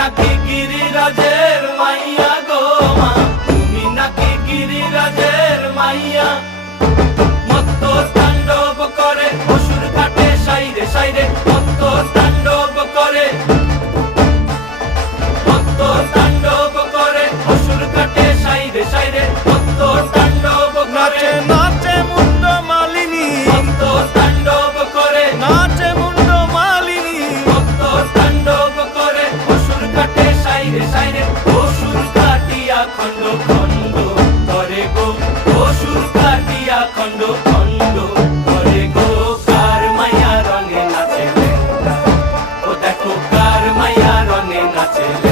নাকি গিরিরাজের মাইয়া গো মা, তুমি নাকি গিরিরাজের মাইয়া। মত্ত তাণ্ডব করে অসুর কাটে সাইরে সাইরে, মত্ত তাণ্ডব করে, মত্ত তাণ্ডব করে অসুর কাটে সাইরে সাইরে, মত্ত তাণ্ডব করে। নাচে মুন্ড মালিনী, মত্ত তাণ্ডব করে, নাচে মুন্ড মালিনী, মত্ত তাণ্ডব করে অসুর কাটে সাইরে সাইরে, অসুর কাটিয়া খণ্ড খণ্ড করে গো, অসুর কাটিয়া খণ্ড খণ্ড করে গো। কার মায়া রঙে নাচে লেঙ্গা, ও দেখো কার মায়া রঙে নাচে লেঙ্গা।